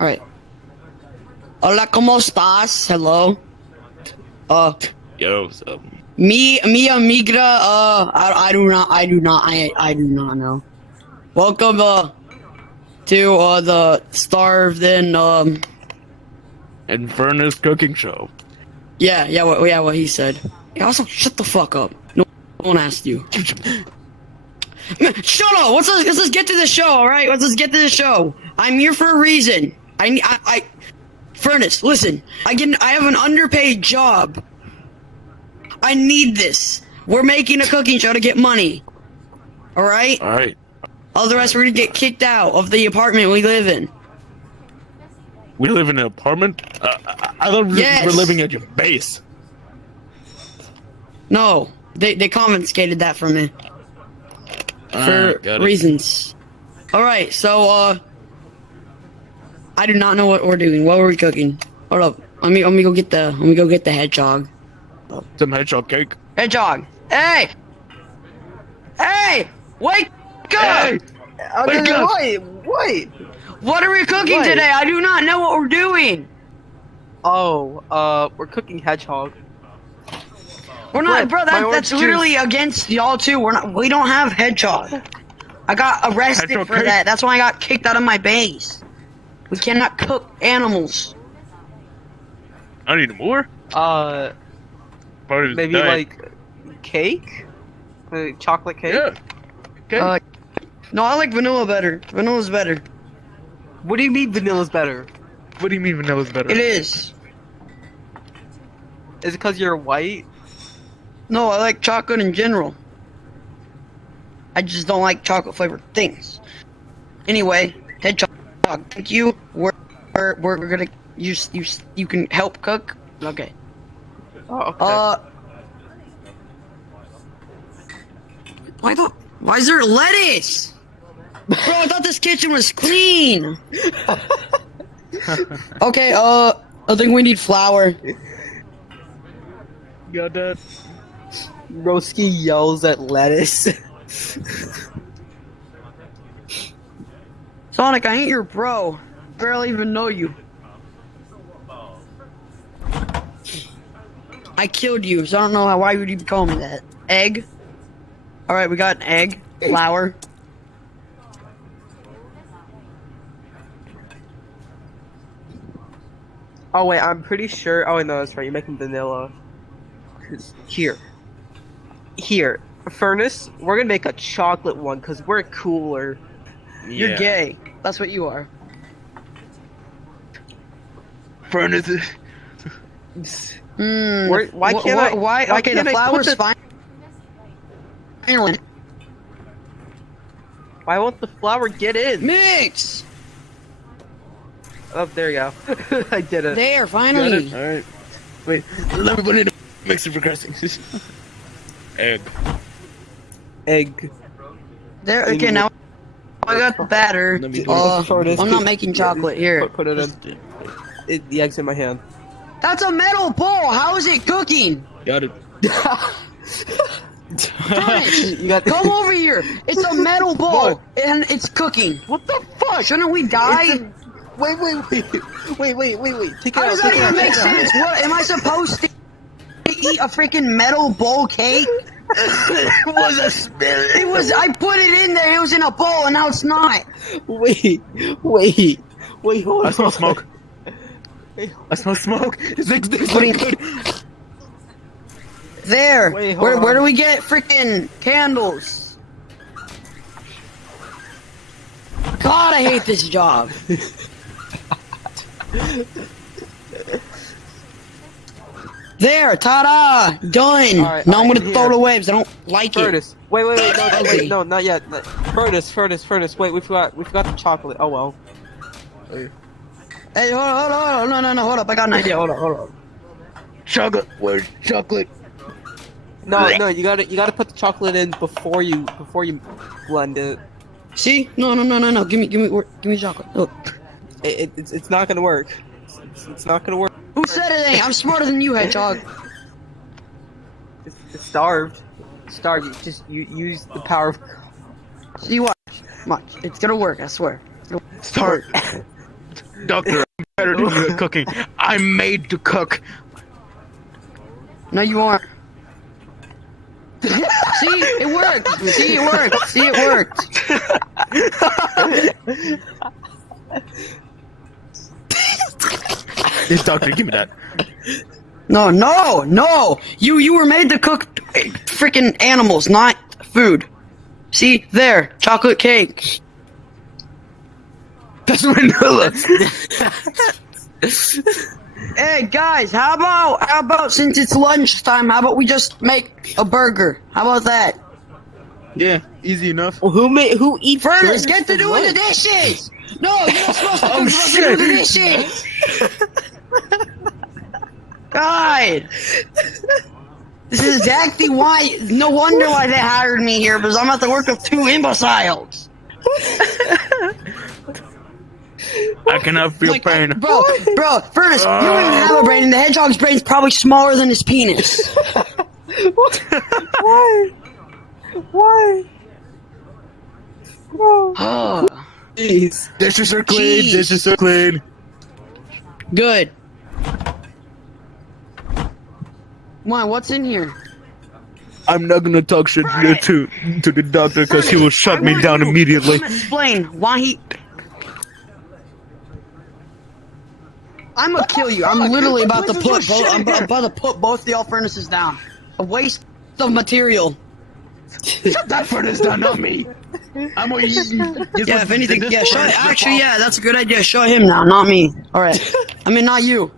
Alright. Hola, ¿cómo estás? Hello. Yo, what's up? Mi amiga, I do not know. Welcome, to, the Starved and, Infernus Cooking Show. yeah, what he said. Yeah, also, shut the fuck up. No one asked you. Man, shut up! Let's just get to the show, alright? Let's just get to the show. I'm here for a reason. Furnace, listen. I have an underpaid job. I need this. We're making a cooking show to get money. Alright? Alright. Otherwise, we're gonna get kicked out of the apartment we live in. We live in an apartment? I thought Yes. we're living at your base. No, they confiscated that from me. For Got it. reasons. Alright, so, I do not know what we're doing. What are we cooking? Hold up. Let me go get the hedgehog. Some hedgehog cake. Hedgehog! Hey! Hey! Wake up! Hey! Wake up! Wait. What are we cooking What? today? I do not know what we're doing. Oh, we're cooking hedgehog. We're not, What? bro. My That's orange juice. literally against y'all too. We don't have hedgehog. I got arrested Hedgehog for cake? that. That's why I got kicked out of my base. We cannot cook animals. I need more. Uh, Part of his maybe diet. like cake, chocolate cake. Yeah. Okay. No, I like vanilla better. Vanilla's better. What do you mean vanilla's better? What do you mean vanilla's better? It is. Is it because you're white? No, I like chocolate in general. I just don't like chocolate flavored things. Anyway, hedgehog. Thank you. We're gonna you can help cook. Okay. Oh, okay. Why is there lettuce? Bro, I thought this kitchen was clean. Okay, I think we need flour. Got that? Roski yells at lettuce. Sonic, I ain't your bro. Barely even know you. I killed you, so I don't know why would you call me that. Egg. Alright, we got an egg, flour. Oh wait, I'm pretty sure. Oh wait, no, that's right. You're making vanilla. 'Cause here, furnace. We're gonna make a chocolate one because we're cooler. You're Yeah. gay. That's what you are. Furnace. Why can't I? Why? why Okay, can't the I flour's put fine. Finally. Why won't the flour get in? Mix! Oh, there you go. I did it. There, Got finally. it? Alright. Wait, let me put it in the mixer for Christ's sake. Egg. Egg. There, okay, now I got the batter. Let me put it I'm not making chocolate here. Put it in. The egg's in my hand. That's a metal bowl. How is it cooking? Got it. Furnace, You got. come over here. It's a metal bowl and it's cooking. What the fuck? Shouldn't we die? Wait. Take it How out. does that take it even out, make take it out. sense? What am I supposed to eat? A freaking metal bowl cake? It was a spill. It was. I put it in there. It was in a bowl, and now it's not. Wait, hold on. I smell smoke. I smell smoke. It's like this. What do you- There. Wait, hold Where on. do we get freaking candles? God, I hate this job. There, ta-da, done. Alright, now I'm alright, gonna throw here. the waves. I don't like it. Furnace. Wait, Okay. no, not yet. Furnace. Wait, we forgot the chocolate. Oh well. Hey, hold on. No, hold up. I got an idea. Hold on. Chocolate. Where's chocolate? No, you gotta put the chocolate in before you blend it. See? No. Give me chocolate. Look. It's not gonna work. It's not gonna work. Who said it ain't? I'm smarter than you, hedgehog. It's starved. You just use the power of. See, watch. It's gonna work, I swear. Start. Doctor, I'm better than you at cooking. I'm made to cook. No, you aren't. See, it worked. See, it worked. See, it worked. Yes, Doctor, give me that. No, no, no. You were made to cook freaking animals, not food. See, there, chocolate cake. That's vanilla. Hey guys, how about since it's lunchtime, how about we just make a burger? How about that? Yeah, easy enough. Well, who eats Furnace, burgers get to for doing the lunch? dishes! No, you're not supposed to Oh, cook, you're supposed to do shit. the dishes! God! This is exactly why, no wonder why they hired me here, because I'm about to work with two imbeciles! I cannot feel Like, pain. bro, Furnace, you don't even have a brain, and the hedgehog's brain's probably smaller than his penis. Why? Why? Bro. Oh, Jeez. Dishes are clean. Jeez. Dishes are clean. good. Come on, what's in here? I'm not gonna talk shit to the doctor because he will shut me down immediately. I'm gonna explain why he... I'm gonna kill you. I'm literally about to put both. I'm about to put both of y'all furnaces down. A waste of material. Shut that furnace down, not me. I'm gonna use. Yeah, if anything, yeah. Actually, yeah, that's a good idea. Show him now, not me. All right. I mean, not you.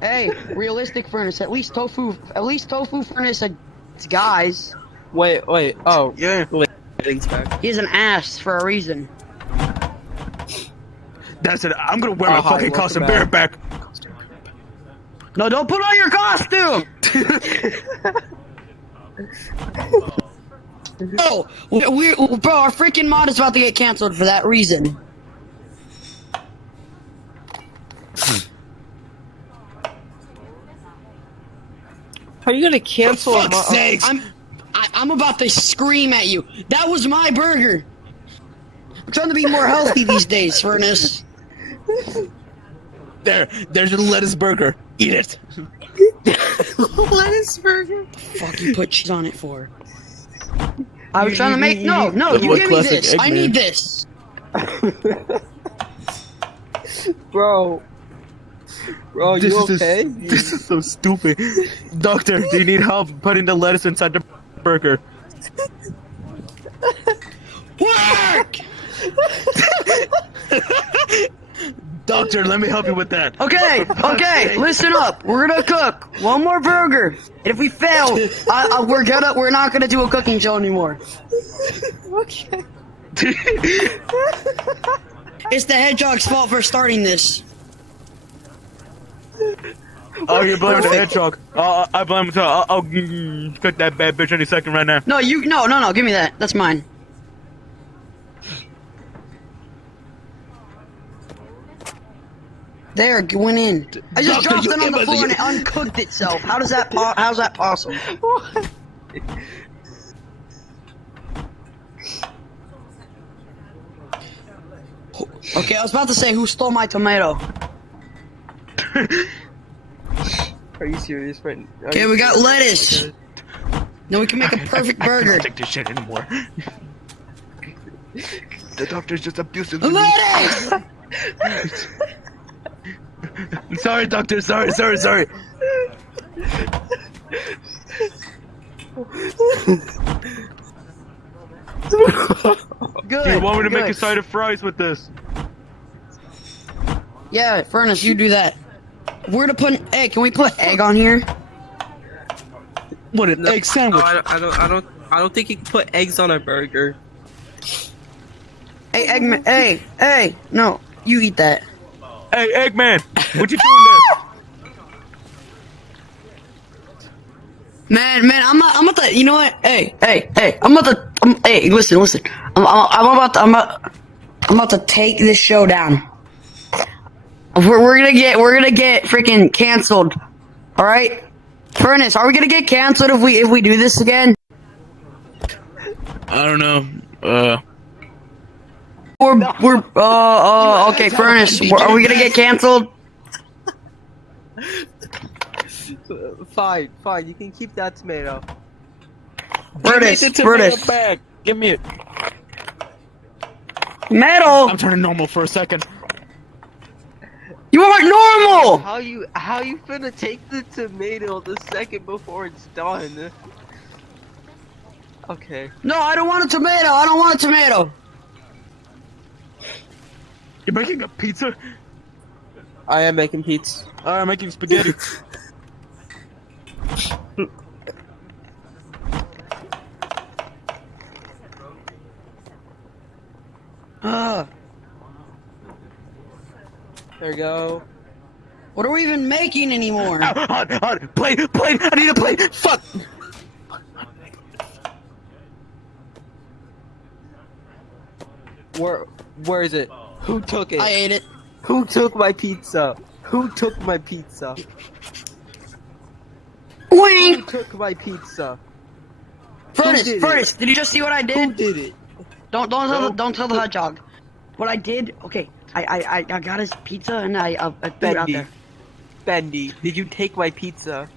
Hey, realistic furnace. At least tofu furnace. It's guys. Wait. Oh, Yeah. things back. He's an ass for a reason. That's it. I'm gonna wear my Oh, hi, fucking welcome costume back. back. No, don't put on your costume. Oh, bro, our freaking mod is about to get canceled for that reason. How are you gonna cancel For a fuck's sakes! I'm about to scream at you. That was my burger. I'm trying to be more healthy these days, Furnace. There's your lettuce burger. Eat it. lettuce burger? Fuck you put cheese on it for? I was trying to make That's you what give me classic this. I Eggman. need this. Bro, you okay? This is so stupid. Doctor, do you need help putting the lettuce inside the burger? Work! Doctor, let me help you with that. Okay, listen up. We're gonna cook one more burger. And if we fail, we're not gonna do a cooking show anymore. Okay. It's the hedgehog's fault for starting this. Oh, you're blaming the hedgehog. I blame him too. I'll cook that bad bitch any second right now. No, no, give me that. That's mine. There, it went in. I just Doctor, dropped you it on the floor and it imbecile. uncooked itself. How's that possible? Okay, I was about to say who stole my tomato. Are you serious, right? Okay, we got lettuce. Then we can make a perfect I burger. can't take this shit anymore. The doctor's just abusive. Lettuce! Sorry, doctor. Sorry. Good. Do you want me to make good. a side of fries with this? Yeah, Furnace, you do that. We're gonna put an egg. Can we put egg on here? What an egg sandwich. No, I don't think you can put eggs on a burger. Hey, Eggman. Hey, no, you eat that. Hey, Eggman, what you doing there? Man, I'm about to. You know what? Hey, I'm about to. Hey, listen. I'm about to take this show down. We're gonna get freaking canceled. All right. Furnace, are we gonna get canceled if we do this again? I don't know. Okay, Furnace, are we gonna get canceled? Fine, fine. You can keep that tomato. Furnace. Back. Give me it. Metal! I'm turning normal for a second. You aren't normal! How you finna take the tomato the second before it's done? Okay. No, I don't want a tomato. I don't want a tomato. You're making a pizza? I am making pizza. I'm making spaghetti. There we go. What are we even making anymore? On, plane, I need a plane, fuck! Where is it? Who took it? I ate it. Who took my pizza? Who took my pizza? Who Wink! took my pizza? Furnace, did you just see what I Who did? did it? Don't tell the hot dog. What I did, okay, I got his pizza and I threw it out there. Bendy, did you take my pizza?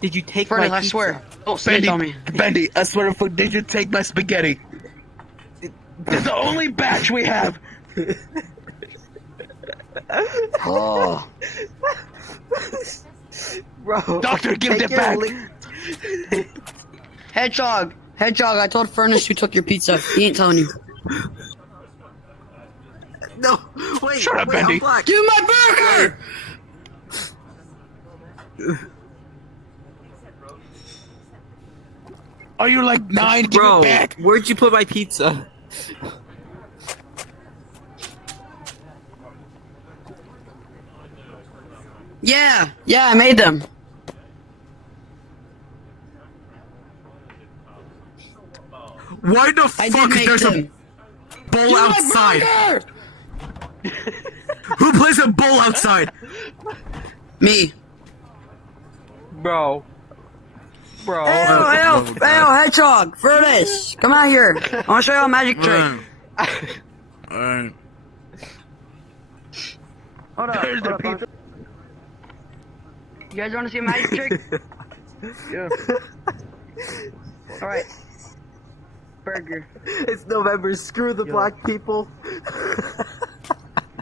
Did you take Furnace, my I pizza? swear. Don't snitch on me. Bendy, I swear to fuck, did you take my spaghetti? It's the only batch we have. Oh. Bro, Doctor, give take it back. Hedgehog, I told Furnace you took your pizza. He ain't telling you. No, wait, Shut up, wait, Bendy. I'm black. Give me my burger! Are you like 9? Give Bro, it back. where'd you put my pizza? Yeah, I made them. Why the I fuck did make there's them. a bowl outside? My burger! Who plays a bowl outside? Me. Bro. Bro. Hey, Hedgehog, Furnace, come out here. I want to show you a magic trick. Alright. Hold up. You guys want to see a magic trick? Yeah. Alright. Burger. It's November, screw the black people.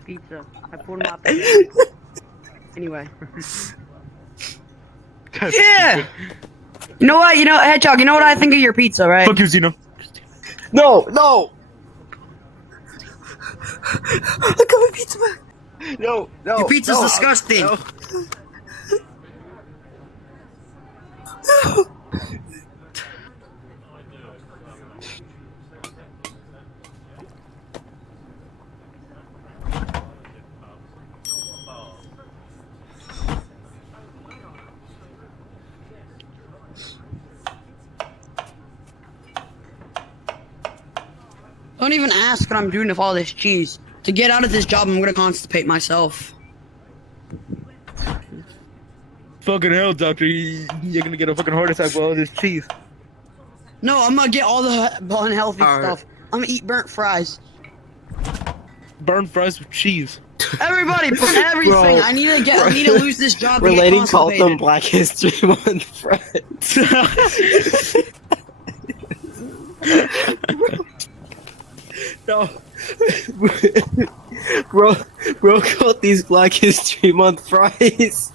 Pizza. I pulled them out there. Anyway. Yeah! You know what? Hedgehog, you know what I think of your pizza, right? Fuck you, Zeno. No! I got my pizza back! No! Your pizza's no, disgusting. No. Don't even ask what I'm doing with all this cheese. To get out of this job, I'm gonna constipate myself. Fucking hell, Doctor. You're gonna get a fucking heart attack with all this cheese. No, I'm gonna get all the unhealthy Alright. stuff. I'm gonna eat burnt fries. Burn fries with cheese. Everybody, everything. Bro. I need to lose this job. To Relating get called them constipated. Black History Month friends. No. bro called these Black History Month fries.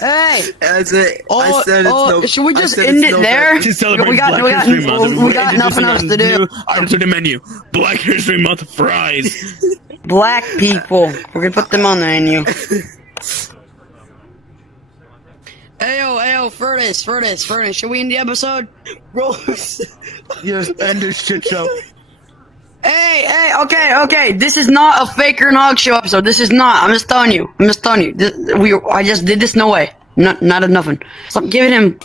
Hey. As it, Oh, I said it's no, should we I just said end it's it no there? To celebrate We got- Black we got- History Month, we got nothing else to do. New items to the menu. Black History Month fries. Black people. We're gonna put them on the menu. Ayo, Furnace. Should we end the episode? Bro. Yes, end this shit show. Hey, okay. This is not a Faker Hog Show episode. This is not. I'm just telling you. I just did this. No way. Not a nothing. Stop giving him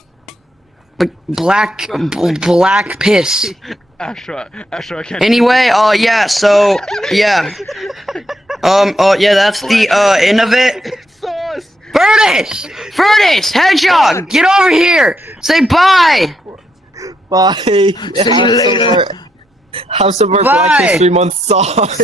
like black piss. Astra, I can't. Anyway, yeah. So yeah. Yeah. That's the end of it. Sauce. Furnace, Hedgehog, get over here. Say bye. Bye. See you later. Have some more Bye. Black History Month songs.